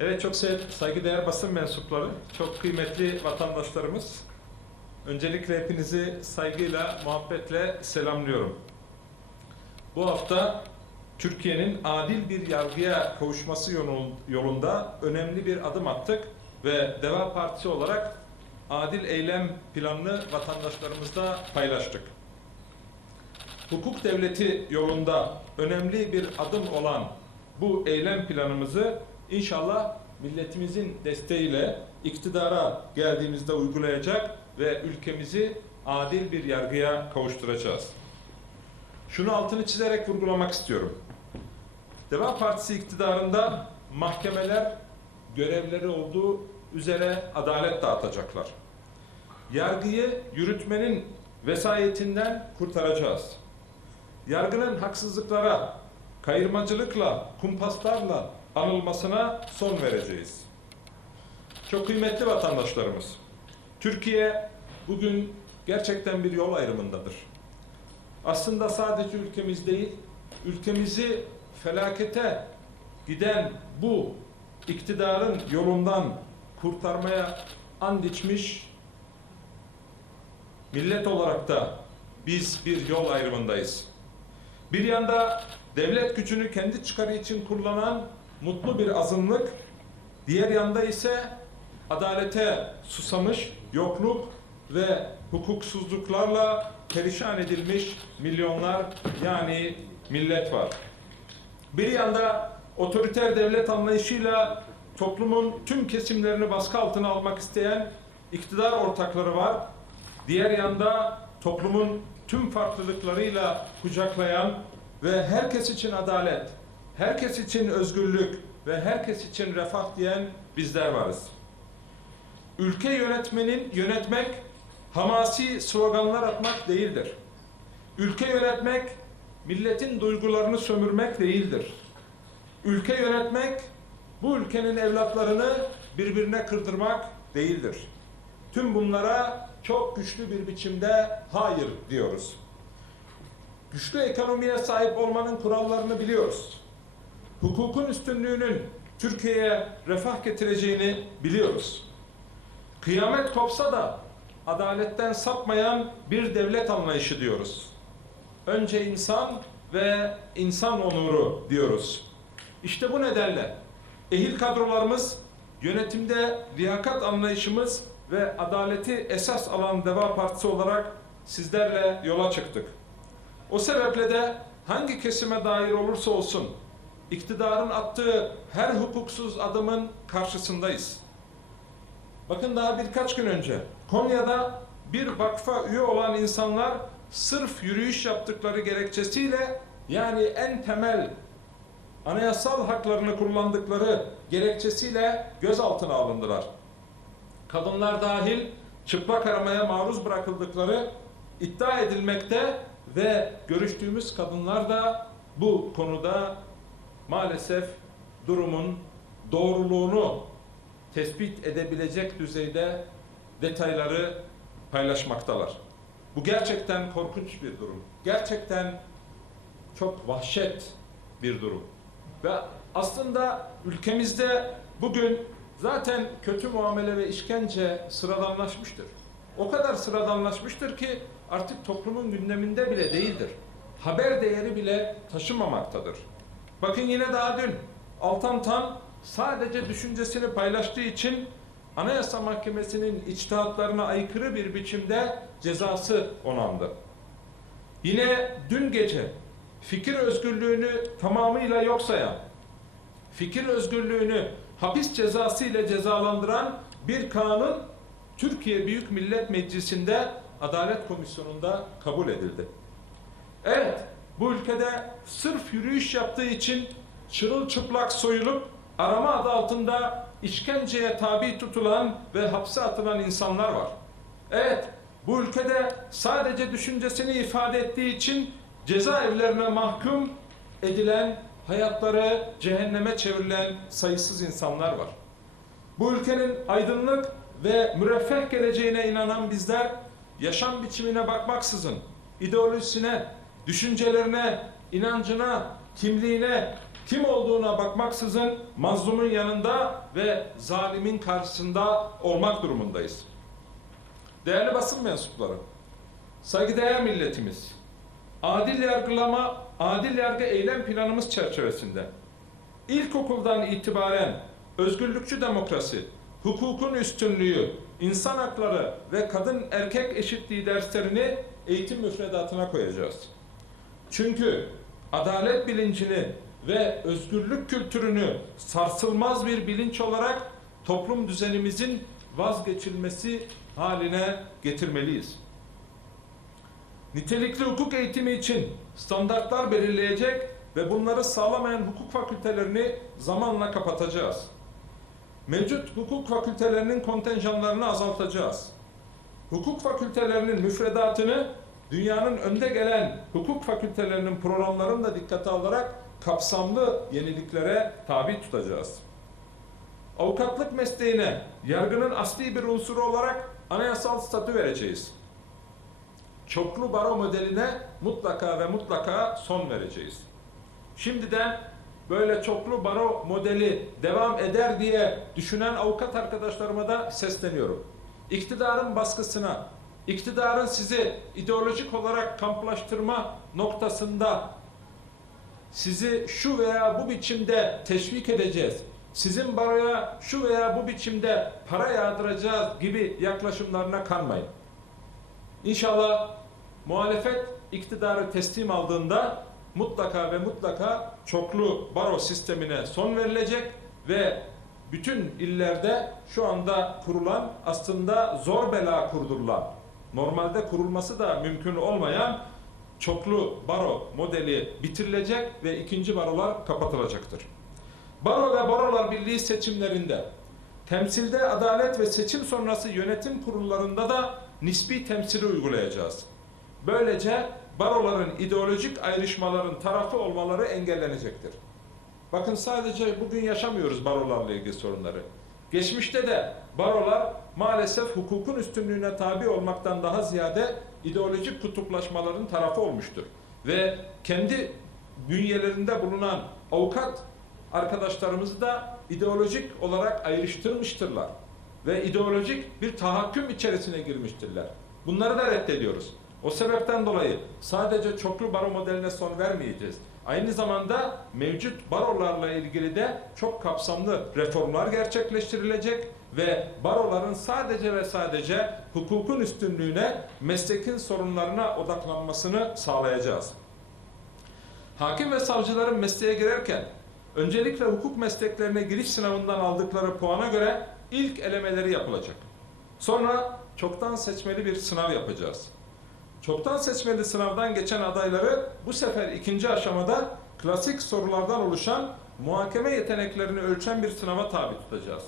Evet çok saygıdeğer basın mensupları, çok kıymetli vatandaşlarımız. Öncelikle hepinizi saygıyla, muhabbetle selamlıyorum. Bu hafta Türkiye'nin adil bir yargıya kavuşması yolun- yolunda önemli bir adım attık ve Deva Partisi olarak adil eylem planını vatandaşlarımızla paylaştık. Hukuk devleti yolunda önemli bir adım olan bu eylem planımızı inşallah milletimizin desteğiyle iktidara geldiğimizde uygulayacak ve ülkemizi adil bir yargıya kavuşturacağız. Şunu altını çizerek vurgulamak istiyorum. Deva Partisi iktidarında mahkemeler görevleri olduğu üzere adalet dağıtacaklar. Yargıyı yürütmenin vesayetinden kurtaracağız. Yargının haksızlıklara, kayırmacılıkla, kumpaslarla anılmasına son vereceğiz. Çok kıymetli vatandaşlarımız, Türkiye bugün gerçekten bir yol ayrımındadır. Aslında sadece ülkemiz değil, ülkemizi felakete giden bu iktidarın yolundan kurtarmaya and içmiş millet olarak da biz bir yol ayrımındayız. Bir yanda devlet gücünü kendi çıkarı için kullanan mutlu bir azınlık, diğer yanda ise adalete susamış yokluk ve hukuksuzluklarla perişan edilmiş milyonlar yani millet var. Bir yanda otoriter devlet anlayışıyla toplumun tüm kesimlerini baskı altına almak isteyen iktidar ortakları var. Diğer yanda toplumun tüm farklılıklarıyla kucaklayan ve herkes için adalet, herkes için özgürlük ve herkes için refah diyen bizler varız. Ülke yönetmenin yönetmek hamasi sloganlar atmak değildir. Ülke yönetmek milletin duygularını sömürmek değildir. Ülke yönetmek bu ülkenin evlatlarını birbirine kırdırmak değildir. Tüm bunlara çok güçlü bir biçimde hayır diyoruz. Güçlü ekonomiye sahip olmanın kurallarını biliyoruz. Hukukun üstünlüğünün Türkiye'ye refah getireceğini biliyoruz. Kıyamet kopsa da adaletten sapmayan bir devlet anlayışı diyoruz. Önce insan ve insan onuru diyoruz. İşte bu nedenle ehil kadrolarımız, yönetimde liyakat anlayışımız ve adaleti esas alan Deva Partisi olarak sizlerle yola çıktık. O sebeple de hangi kesime dair olursa olsun iktidarın attığı her hukuksuz adımın karşısındayız. Bakın daha birkaç gün önce Konya'da bir vakfa üye olan insanlar sırf yürüyüş yaptıkları gerekçesiyle yani en temel anayasal haklarını kullandıkları gerekçesiyle gözaltına alındılar. Kadınlar dahil çıplak aramaya maruz bırakıldıkları iddia edilmekte ve görüştüğümüz kadınlar da bu konuda maalesef durumun doğruluğunu tespit edebilecek düzeyde detayları paylaşmaktalar. Bu gerçekten korkunç bir durum. Gerçekten çok vahşet bir durum. Ve aslında ülkemizde bugün zaten kötü muamele ve işkence sıradanlaşmıştır. O kadar sıradanlaşmıştır ki artık toplumun gündeminde bile değildir. Haber değeri bile taşımamaktadır. Bakın yine daha dün Altan Tan sadece düşüncesini paylaştığı için Anayasa Mahkemesi'nin içtihatlarına aykırı bir biçimde cezası onandı. Yine dün gece fikir özgürlüğünü tamamıyla yok sayan, fikir özgürlüğünü hapis cezası ile cezalandıran bir kanun Türkiye Büyük Millet Meclisi'nde Adalet Komisyonu'nda kabul edildi. Evet, bu ülkede sırf yürüyüş yaptığı için çırılçıplak soyulup arama adı altında işkenceye tabi tutulan ve hapse atılan insanlar var. Evet, bu ülkede sadece düşüncesini ifade ettiği için cezaevlerine mahkum edilen, hayatları cehenneme çevrilen sayısız insanlar var. Bu ülkenin aydınlık ve müreffeh geleceğine inanan bizler yaşam biçimine bakmaksızın ideolojisine, düşüncelerine, inancına, kimliğine, kim olduğuna bakmaksızın mazlumun yanında ve zalimin karşısında olmak durumundayız. Değerli basın mensupları, saygıdeğer milletimiz, adil yargılama, adil yargı eylem planımız çerçevesinde ilkokuldan itibaren özgürlükçü demokrasi, hukukun üstünlüğü, insan hakları ve kadın erkek eşitliği derslerini eğitim müfredatına koyacağız. Çünkü adalet bilincini ve özgürlük kültürünü sarsılmaz bir bilinç olarak toplum düzenimizin vazgeçilmesi haline getirmeliyiz. Nitelikli hukuk eğitimi için standartlar belirleyecek ve bunları sağlamayan hukuk fakültelerini zamanla kapatacağız. Mevcut hukuk fakültelerinin kontenjanlarını azaltacağız. Hukuk fakültelerinin müfredatını dünyanın önde gelen hukuk fakültelerinin programlarını da dikkate alarak kapsamlı yeniliklere tabi tutacağız. Avukatlık mesleğine yargının asli bir unsuru olarak anayasal statü vereceğiz. Çoklu baro modeline mutlaka ve mutlaka son vereceğiz. Şimdiden böyle çoklu baro modeli devam eder diye düşünen avukat arkadaşlarıma da sesleniyorum. İktidarın baskısına, iktidarın sizi ideolojik olarak kamplaştırma noktasında sizi şu veya bu biçimde teşvik edeceğiz, sizin baroya şu veya bu biçimde para yağdıracağız gibi yaklaşımlarına kanmayın. İnşallah muhalefet iktidarı teslim aldığında mutlaka ve mutlaka çoklu baro sistemine son verilecek ve bütün illerde şu anda kurulan aslında zor bela kurdurulan normalde kurulması da mümkün olmayan çoklu baro modeli bitirilecek ve ikinci barolar kapatılacaktır. Baro ve Barolar Birliği seçimlerinde temsilde adalet ve seçim sonrası yönetim kurullarında da nispi temsili uygulayacağız. Böylece baroların ideolojik ayrışmaların tarafı olmaları engellenecektir. Bakın sadece bugün yaşamıyoruz barolarla ilgili sorunları. Geçmişte de barolar maalesef hukukun üstünlüğüne tabi olmaktan daha ziyade ideolojik kutuplaşmaların tarafı olmuştur. Ve kendi bünyelerinde bulunan avukat arkadaşlarımızı da ideolojik olarak ayrıştırmıştırlar. Ve ideolojik bir tahakküm içerisine girmiştirler. Bunları da reddediyoruz. O sebepten dolayı sadece çoklu baro modeline son vermeyeceğiz. Aynı zamanda mevcut barolarla ilgili de çok kapsamlı reformlar gerçekleştirilecek ve baroların sadece ve sadece hukukun üstünlüğüne, meslekin sorunlarına odaklanmasını sağlayacağız. Hakim ve savcıların mesleğe girerken öncelikle hukuk mesleklerine giriş sınavından aldıkları puana göre ilk elemeleri yapılacak. Sonra çoktan seçmeli bir sınav yapacağız. Çoktan seçmeli sınavdan geçen adayları bu sefer ikinci aşamada klasik sorulardan oluşan muhakeme yeteneklerini ölçen bir sınava tabi tutacağız.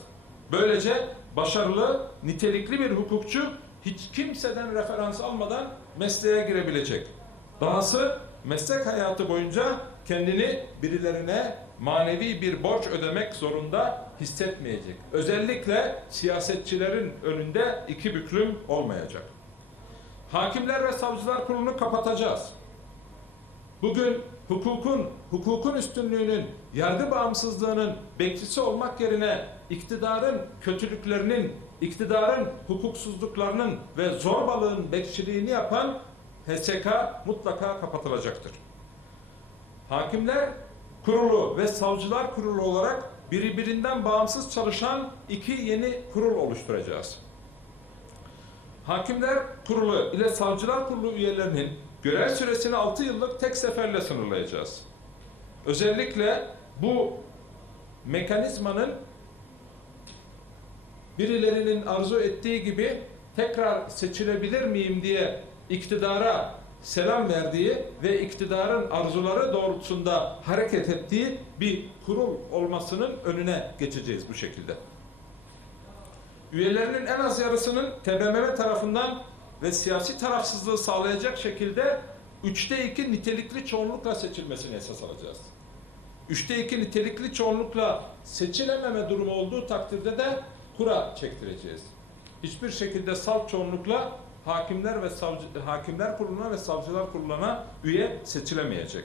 Böylece başarılı, nitelikli bir hukukçu hiç kimseden referans almadan mesleğe girebilecek. Dahası meslek hayatı boyunca kendini birilerine manevi bir borç ödemek zorunda hissetmeyecek. Özellikle siyasetçilerin önünde iki büklüm olmayacak. Hakimler ve Savcılar Kurulu'nu kapatacağız. Bugün hukukun, hukukun üstünlüğünün, yargı bağımsızlığının bekçisi olmak yerine iktidarın kötülüklerinin, iktidarın hukuksuzluklarının ve zorbalığın bekçiliğini yapan HSK mutlaka kapatılacaktır. Hakimler Kurulu ve Savcılar Kurulu olarak birbirinden bağımsız çalışan iki yeni kurul oluşturacağız. Hakimler Kurulu ile Savcılar Kurulu üyelerinin görev süresini 6 yıllık tek seferle sınırlayacağız. Özellikle bu mekanizmanın birilerinin arzu ettiği gibi tekrar seçilebilir miyim diye iktidara selam verdiği ve iktidarın arzuları doğrultusunda hareket ettiği bir kurul olmasının önüne geçeceğiz bu şekilde. Üyelerinin en az yarısının TBMM tarafından ve siyasi tarafsızlığı sağlayacak şekilde üçte iki nitelikli çoğunlukla seçilmesini esas alacağız. Üçte iki nitelikli çoğunlukla seçilememe durumu olduğu takdirde de kura çektireceğiz. Hiçbir şekilde salt çoğunlukla hakimler ve savcı, hakimler kuruluna ve savcılar kuruluna üye seçilemeyecek.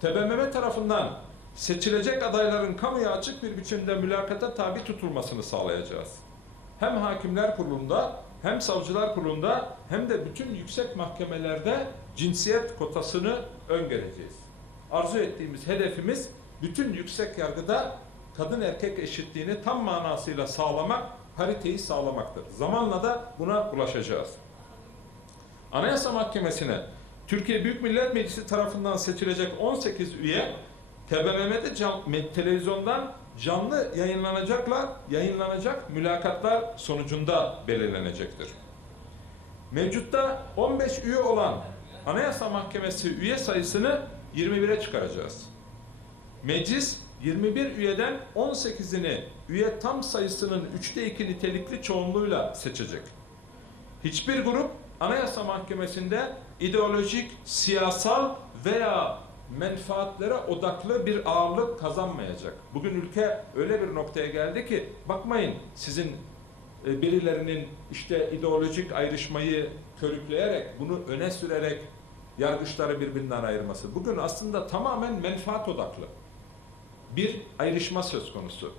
TBMM tarafından seçilecek adayların kamuya açık bir biçimde mülakata tabi tutulmasını sağlayacağız. Hem hakimler kurulunda hem savcılar kurulunda hem de bütün yüksek mahkemelerde cinsiyet kotasını öngöreceğiz. Arzu ettiğimiz hedefimiz bütün yüksek yargıda kadın erkek eşitliğini tam manasıyla sağlamak, pariteyi sağlamaktır. Zamanla da buna ulaşacağız. Anayasa Mahkemesi'ne Türkiye Büyük Millet Meclisi tarafından seçilecek 18 üye TBMM'de can, televizyondan canlı yayınlanacaklar, yayınlanacak mülakatlar sonucunda belirlenecektir. Mevcutta 15 üye olan Anayasa Mahkemesi üye sayısını 21'e çıkaracağız. Meclis 21 üyeden 18'ini üye tam sayısının 3'te 2 nitelikli çoğunluğuyla seçecek. Hiçbir grup Anayasa Mahkemesi'nde ideolojik, siyasal veya menfaatlere odaklı bir ağırlık kazanmayacak. Bugün ülke öyle bir noktaya geldi ki bakmayın sizin e, birilerinin işte ideolojik ayrışmayı körükleyerek, bunu öne sürerek yargıçları birbirinden ayırması. Bugün aslında tamamen menfaat odaklı bir ayrışma söz konusu.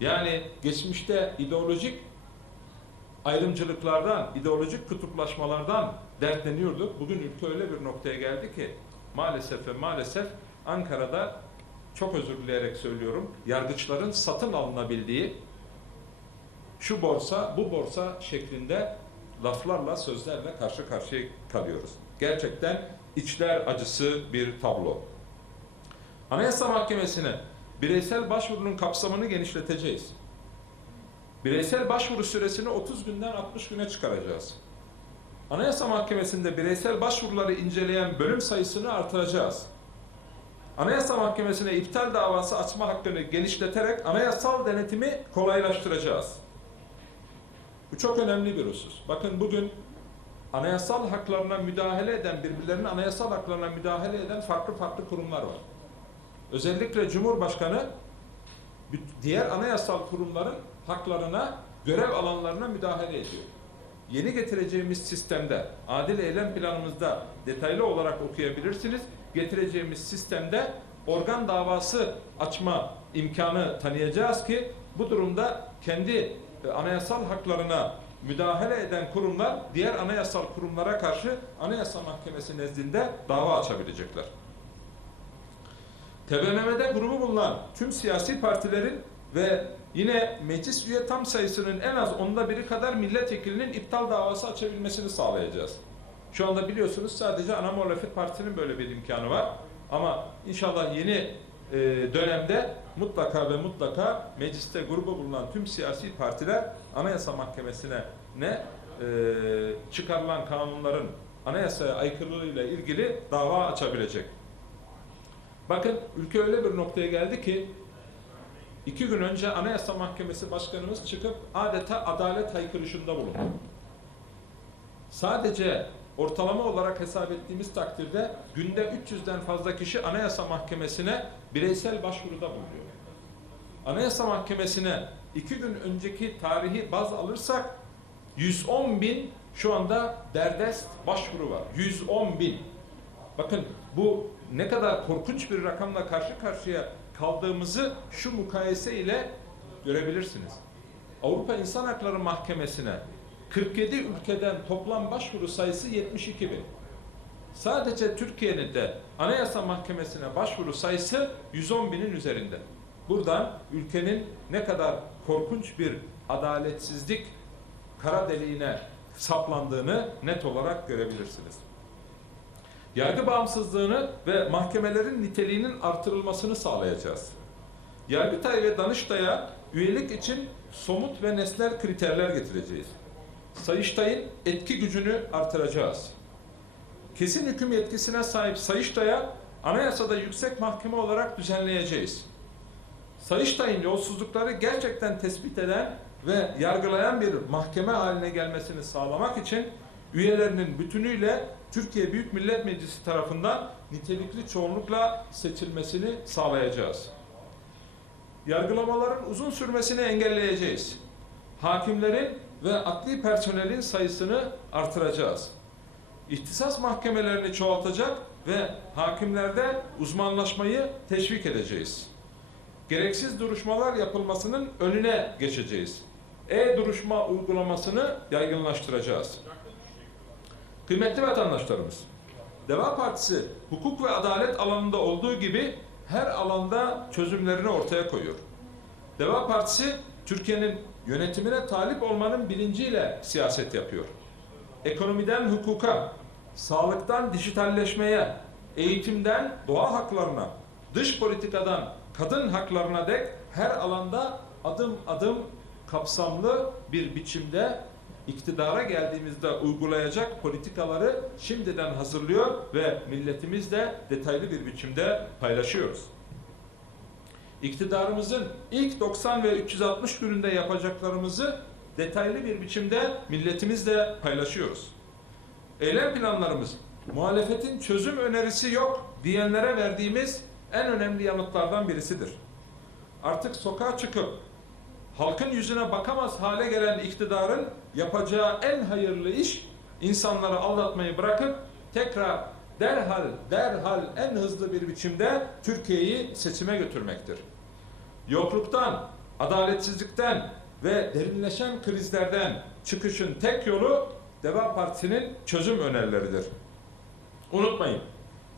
Yani geçmişte ideolojik ayrımcılıklardan, ideolojik kutuplaşmalardan dertleniyorduk. Bugün ülke öyle bir noktaya geldi ki maalesef ve maalesef Ankara'da çok özür dileyerek söylüyorum, yargıçların satın alınabildiği şu borsa, bu borsa şeklinde laflarla, sözlerle karşı karşıya kalıyoruz. Gerçekten içler acısı bir tablo. Anayasa Mahkemesi'ne bireysel başvurunun kapsamını genişleteceğiz. Bireysel başvuru süresini 30 günden 60 güne çıkaracağız. Anayasa Mahkemesi'nde bireysel başvuruları inceleyen bölüm sayısını artıracağız. Anayasa Mahkemesi'ne iptal davası açma hakkını genişleterek anayasal denetimi kolaylaştıracağız. Bu çok önemli bir husus. Bakın bugün anayasal haklarına müdahale eden, birbirlerinin anayasal haklarına müdahale eden farklı farklı kurumlar var. Özellikle Cumhurbaşkanı diğer anayasal kurumların haklarına, görev alanlarına müdahale ediyor. Yeni getireceğimiz sistemde, adil eylem planımızda detaylı olarak okuyabilirsiniz. Getireceğimiz sistemde organ davası açma imkanı tanıyacağız ki bu durumda kendi e, anayasal haklarına müdahale eden kurumlar diğer anayasal kurumlara karşı Anayasa Mahkemesi nezdinde dava açabilecekler. TBMM'de grubu bulunan tüm siyasi partilerin ve yine meclis üye tam sayısının en az onda biri kadar milletvekilinin iptal davası açabilmesini sağlayacağız. Şu anda biliyorsunuz sadece ana muhalefet partisinin böyle bir imkanı var. Ama inşallah yeni e, dönemde mutlaka ve mutlaka mecliste grubu bulunan tüm siyasi partiler Anayasa Mahkemesi'ne ne e, çıkarılan kanunların anayasaya aykırılığıyla ilgili dava açabilecek. Bakın ülke öyle bir noktaya geldi ki iki gün önce Anayasa Mahkemesi Başkanımız çıkıp adeta adalet haykırışında bulundu. Sadece ortalama olarak hesap ettiğimiz takdirde günde 300'den fazla kişi Anayasa Mahkemesi'ne bireysel başvuruda bulunuyor. Anayasa Mahkemesi'ne iki gün önceki tarihi baz alırsak 110 bin şu anda derdest başvuru var. 110 bin. Bakın bu ne kadar korkunç bir rakamla karşı karşıya kaldığımızı şu mukayese ile görebilirsiniz. Avrupa İnsan Hakları Mahkemesi'ne 47 ülkeden toplam başvuru sayısı 72 bin. Sadece Türkiye'nin de Anayasa Mahkemesi'ne başvuru sayısı 110 binin üzerinde. Buradan ülkenin ne kadar korkunç bir adaletsizlik kara deliğine saplandığını net olarak görebilirsiniz. Yargı bağımsızlığını ve mahkemelerin niteliğinin artırılmasını sağlayacağız. Yargıtay ve Danıştay'a üyelik için somut ve nesnel kriterler getireceğiz. Sayıştay'ın etki gücünü artıracağız. Kesin hüküm yetkisine sahip Sayıştay'a anayasada yüksek mahkeme olarak düzenleyeceğiz. Sayıştay'ın yolsuzlukları gerçekten tespit eden ve yargılayan bir mahkeme haline gelmesini sağlamak için üyelerinin bütünüyle Türkiye Büyük Millet Meclisi tarafından nitelikli çoğunlukla seçilmesini sağlayacağız. Yargılamaların uzun sürmesini engelleyeceğiz. Hakimlerin ve adli personelin sayısını artıracağız. İhtisas mahkemelerini çoğaltacak ve hakimlerde uzmanlaşmayı teşvik edeceğiz. Gereksiz duruşmalar yapılmasının önüne geçeceğiz. E-duruşma uygulamasını yaygınlaştıracağız. Kıymetli vatandaşlarımız, Deva Partisi hukuk ve adalet alanında olduğu gibi her alanda çözümlerini ortaya koyuyor. Deva Partisi Türkiye'nin yönetimine talip olmanın bilinciyle siyaset yapıyor. Ekonomiden hukuka, sağlıktan dijitalleşmeye, eğitimden doğa haklarına, dış politikadan kadın haklarına dek her alanda adım adım kapsamlı bir biçimde iktidara geldiğimizde uygulayacak politikaları şimdiden hazırlıyor ve milletimizle detaylı bir biçimde paylaşıyoruz. İktidarımızın ilk 90 ve 360 gününde yapacaklarımızı detaylı bir biçimde milletimizle paylaşıyoruz. Eylem planlarımız, muhalefetin çözüm önerisi yok diyenlere verdiğimiz en önemli yanıtlardan birisidir. Artık sokağa çıkıp halkın yüzüne bakamaz hale gelen iktidarın yapacağı en hayırlı iş insanları aldatmayı bırakıp tekrar derhal derhal en hızlı bir biçimde Türkiye'yi seçime götürmektir. Yokluktan, adaletsizlikten ve derinleşen krizlerden çıkışın tek yolu Deva Partisi'nin çözüm önerileridir. Unutmayın.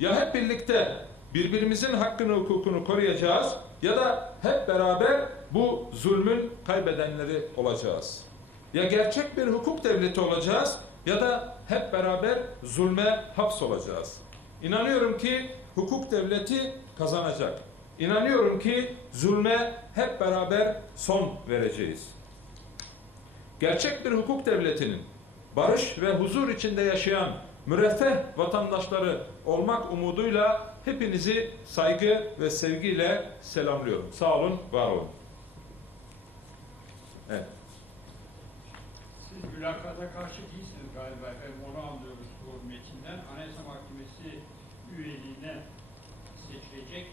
Ya hep birlikte birbirimizin hakkını hukukunu koruyacağız ya da hep beraber bu zulmün kaybedenleri olacağız. Ya gerçek bir hukuk devleti olacağız ya da hep beraber zulme hapsolacağız. İnanıyorum ki hukuk devleti kazanacak. İnanıyorum ki zulme hep beraber son vereceğiz. Gerçek bir hukuk devletinin barış ve huzur içinde yaşayan müreffeh vatandaşları olmak umuduyla hepinizi saygı ve sevgiyle selamlıyorum. Sağ olun, var olun. Evet. Mülakata karşı değilsiniz galiba efendim, onu anlıyoruz bu metinden. Anayasa Mahkemesi üyeliğine seçilecek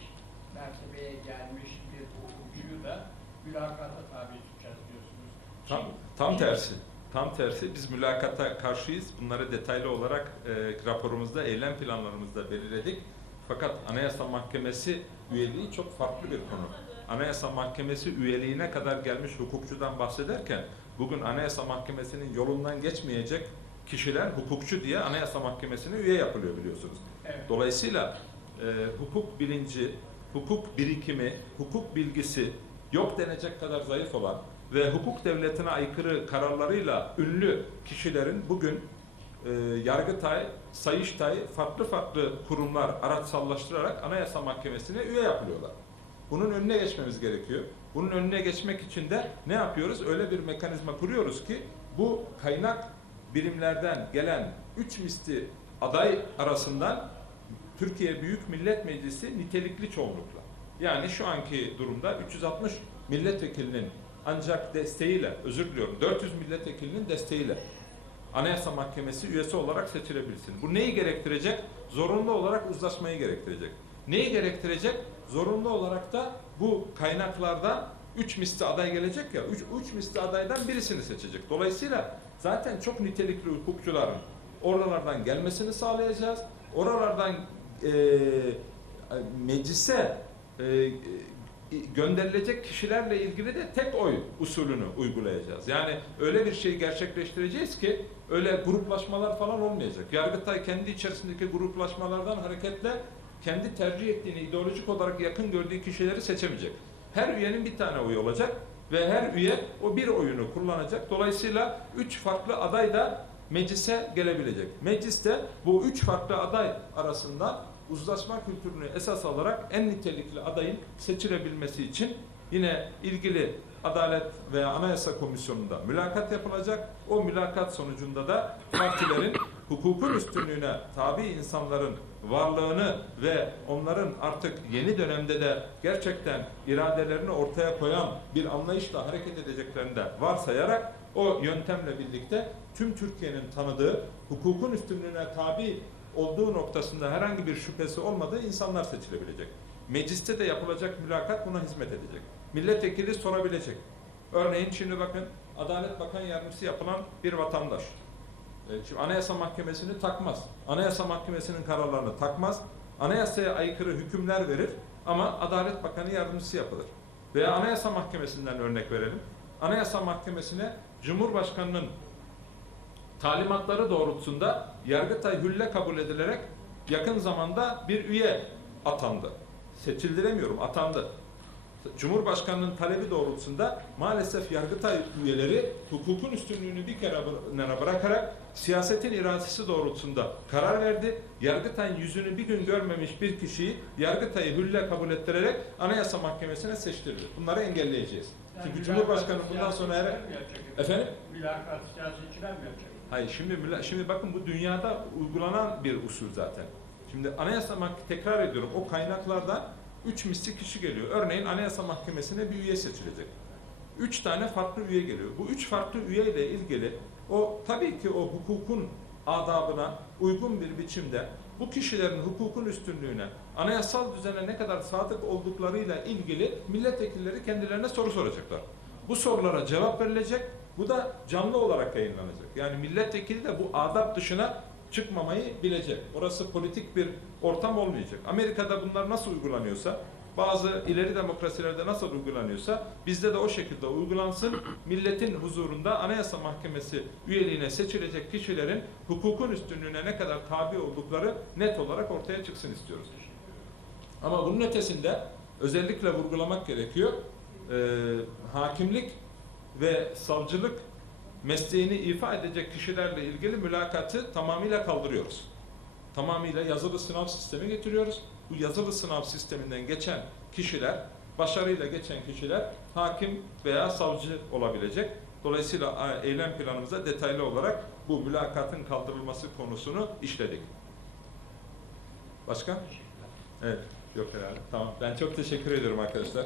mertebeye gelmiş bir hukukçuyu da mülakata tabi tutacağız diyorsunuz. Tam, Kim- tam tersi. Tam tersi. Biz mülakata karşıyız. Bunları detaylı olarak e, raporumuzda, eylem planlarımızda belirledik. Fakat Anayasa Mahkemesi üyeliği çok farklı bir konu. Anayasa Mahkemesi üyeliğine kadar gelmiş hukukçudan bahsederken bugün Anayasa Mahkemesi'nin yolundan geçmeyecek kişiler hukukçu diye Anayasa Mahkemesi'ne üye yapılıyor biliyorsunuz. Evet. Dolayısıyla e, hukuk bilinci, hukuk birikimi, hukuk bilgisi yok denecek kadar zayıf olan ve hukuk devletine aykırı kararlarıyla ünlü kişilerin bugün e, Yargıtay, Sayıştay farklı farklı kurumlar araçsallaştırarak Anayasa Mahkemesi'ne üye yapılıyorlar. Bunun önüne geçmemiz gerekiyor. Bunun önüne geçmek için de ne yapıyoruz? Öyle bir mekanizma kuruyoruz ki bu kaynak birimlerden gelen üç misli aday arasından Türkiye Büyük Millet Meclisi nitelikli çoğunlukla. Yani şu anki durumda 360 milletvekilinin ancak desteğiyle, özür diliyorum 400 milletvekilinin desteğiyle Anayasa Mahkemesi üyesi olarak seçilebilsin. Bu neyi gerektirecek? Zorunlu olarak uzlaşmayı gerektirecek. Neyi gerektirecek? Zorunlu olarak da bu kaynaklardan 3 misli aday gelecek ya, 3 üç misli adaydan birisini seçecek. Dolayısıyla zaten çok nitelikli hukukçuların oralardan gelmesini sağlayacağız. Oralardan e, meclise e, e, gönderilecek kişilerle ilgili de tek oy usulünü uygulayacağız. Yani öyle bir şey gerçekleştireceğiz ki öyle gruplaşmalar falan olmayacak. Yargıtay kendi içerisindeki gruplaşmalardan hareketle kendi tercih ettiğini ideolojik olarak yakın gördüğü kişileri seçemeyecek. Her üyenin bir tane oyu olacak ve her üye o bir oyunu kullanacak. Dolayısıyla üç farklı aday da meclise gelebilecek. Mecliste bu üç farklı aday arasında uzlaşma kültürünü esas alarak en nitelikli adayın seçilebilmesi için yine ilgili Adalet veya Anayasa Komisyonu'nda mülakat yapılacak. O mülakat sonucunda da partilerin hukukun üstünlüğüne tabi insanların varlığını ve onların artık yeni dönemde de gerçekten iradelerini ortaya koyan bir anlayışla hareket edeceklerini de varsayarak o yöntemle birlikte tüm Türkiye'nin tanıdığı hukukun üstünlüğüne tabi olduğu noktasında herhangi bir şüphesi olmadığı insanlar seçilebilecek. Mecliste de yapılacak mülakat buna hizmet edecek. Milletvekili sorabilecek. Örneğin şimdi bakın Adalet Bakan Yardımcısı yapılan bir vatandaş. E, Şimdi Anayasa Mahkemesi'ni takmaz. Anayasa Mahkemesi'nin kararlarını takmaz. Anayasaya aykırı hükümler verir ama Adalet Bakanı yardımcısı yapılır. Veya Anayasa Mahkemesi'nden örnek verelim. Anayasa Mahkemesi'ne Cumhurbaşkanı'nın talimatları doğrultusunda Yargıtay hülle kabul edilerek yakın zamanda bir üye atandı. Seçildi demiyorum, atandı. Cumhurbaşkanının talebi doğrultusunda maalesef Yargıtay üyeleri hukukun üstünlüğünü bir kere bıra- bırakarak siyasetin iradesi doğrultusunda karar verdi. Yargıtay'ın yüzünü bir gün görmemiş bir kişiyi Yargıtay'ı hülle kabul ettirerek Anayasa Mahkemesi'ne seçtirdi. Bunları engelleyeceğiz. Yani Çünkü Cumhurbaşkanı bundan sonra her... Efendim? Mülakat siyasetçiler mi yapacak? Hayır şimdi şimdi bakın bu dünyada uygulanan bir usul zaten. Şimdi Anayasa Mahkemesi tekrar ediyorum o kaynaklardan üç misli kişi geliyor. Örneğin Anayasa Mahkemesi'ne bir üye seçilecek. Üç tane farklı üye geliyor. Bu üç farklı üye ile ilgili o tabii ki o hukukun adabına uygun bir biçimde bu kişilerin hukukun üstünlüğüne, anayasal düzene ne kadar sadık olduklarıyla ilgili milletvekilleri kendilerine soru soracaklar. Bu sorulara cevap verilecek. Bu da canlı olarak yayınlanacak. Yani milletvekili de bu adab dışına çıkmamayı bilecek. Orası politik bir ortam olmayacak. Amerika'da bunlar nasıl uygulanıyorsa, bazı ileri demokrasilerde nasıl uygulanıyorsa bizde de o şekilde uygulansın. Milletin huzurunda Anayasa Mahkemesi üyeliğine seçilecek kişilerin hukukun üstünlüğüne ne kadar tabi oldukları net olarak ortaya çıksın istiyoruz. Ama bunun ötesinde özellikle vurgulamak gerekiyor. Ee, hakimlik ve savcılık mesleğini ifa edecek kişilerle ilgili mülakatı tamamıyla kaldırıyoruz. Tamamıyla yazılı sınav sistemi getiriyoruz. Bu yazılı sınav sisteminden geçen kişiler, başarıyla geçen kişiler hakim veya savcı olabilecek. Dolayısıyla eylem planımızda detaylı olarak bu mülakatın kaldırılması konusunu işledik. Başka? Evet. Yok herhalde. Tamam. Ben çok teşekkür ediyorum arkadaşlar.